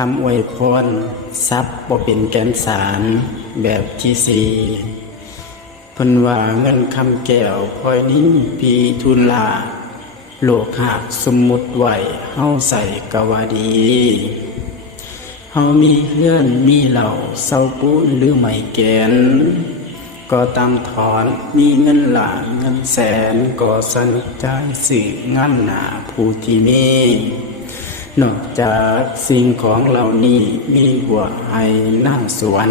คำอวยพรทรัพย์บ่เป็นแก่นสารแบบที่สี่เพิ่นว่าเงินคำแก้วพลอยนี้ปีทุนลาโลกหากสมมุติไว้เฮาใส่กะว่าดีเฮามีเฮือนมีเหล่าเซาปูนหรือไม่แกนก็ตามถอนมีเงินล้านเงินแสนก็สนุกใจสื่องานหนาผู้ที่มีนอกจากสิ่งของเหล่านี้มีหัวไห้หน้าสวน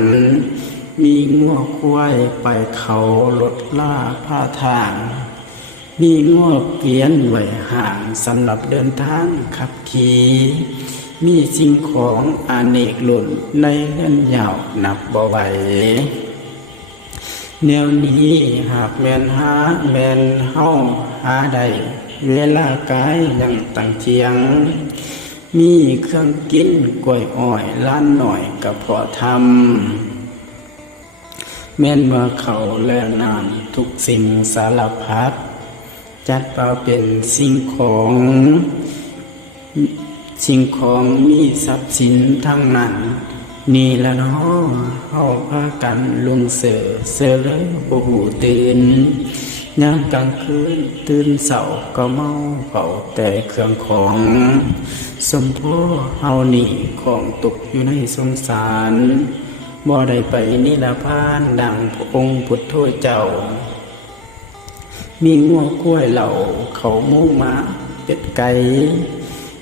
มีงัวควายไปเขารถล่าผ้าทางมีงัวเกวียนไว้ห่างสำหรับเดินทางขับขี่มีสิ่งของอาเนกหล่นในเงินยาวนับบ่ไหวแนวนี้หากแม่นหาแม่นเฮาหาได้เวลากายยังตั้งเที่ยงมีเครื่องกินกล้วยอ้อยล้านหน่อยก็พอทำแม่นว่าเขาแลน้ำทุกสิ่งสารพัดจัดเอาเป็นสิ่งของมีทรัพย์สินทั้งนั้นนี่ละเนาะเฮาพากันลงเสือเลยบ่ฮู้ตื่นยามกลางคืนตื่นเช้าก็เมาเฝ้าแต่เครื่องของสมโภชเฮานี่ของตกอยู่ในสงสารบ่ได้ไปนิพพานดังพระองค์พุทธเจ้ามีงัวกล้วยเหล่าเขาหมูหมาเป็ดไก่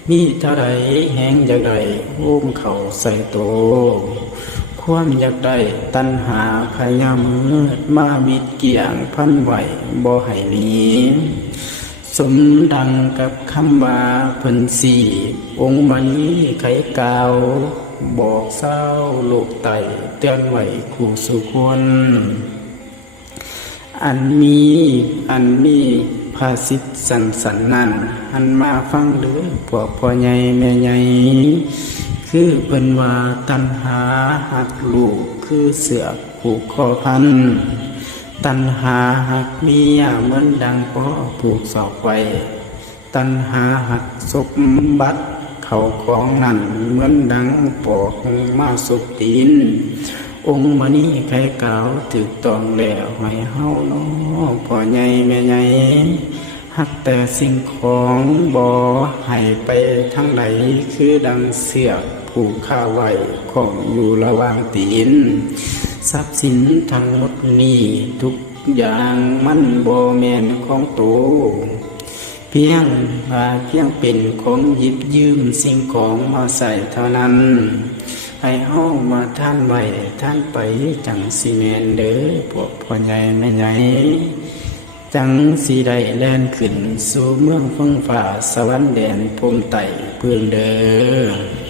มีเท่าไรแหงอยากได้โฮมเขาใส่โตความอยากได้ตัณหาพยายามมืดมาบิดเกี่ยงพันไหวบ่ให้หนีสมดังกับคำว่าเพิ่นสี่องค์มณีไขกาวบอกเศร้าโลกไตเตือนไว้คู่สุคนอันมีภาษิตสันนั่นหันมาฟังเด้อพวกพ่อใหญ่แม่ใหญ่คือเพิ่นว่าตัณหาหักลูกคือเสือกผูกคอพันตัณหาหักเมียเหมือนดังป้อผูกศอกไว้ตัณหาหักสมบัติเขาของนั่นเหมือนดังปอกมาสุกตีนองค์มณีไขกาวถูกต้องแล้วให้เฮาเนาะพ่อใหญ่แม่ใหญ่หักแต่สิ่งของบ่ให้ไปทางไหนคือดังเสียกผูกข้าไว้ของอยู่ระหว่างตีนทรัพย์สินทั้งหมดนี้ทุกอย่างมันบ่แม่นของตัวเพียงเป็นของหยิบยืมสิ่งของมาใส่เท่านั้นให้เฮามาท่านไว้ท่านไปจังสิแม่นเด้อพวกพ่อใหญ่แม่ใหญ่จังสิได้แล่นขึ้นสู่เมืองฟังฟ้าสวรรค์แดนภูมิไต่เพื่องเด้อ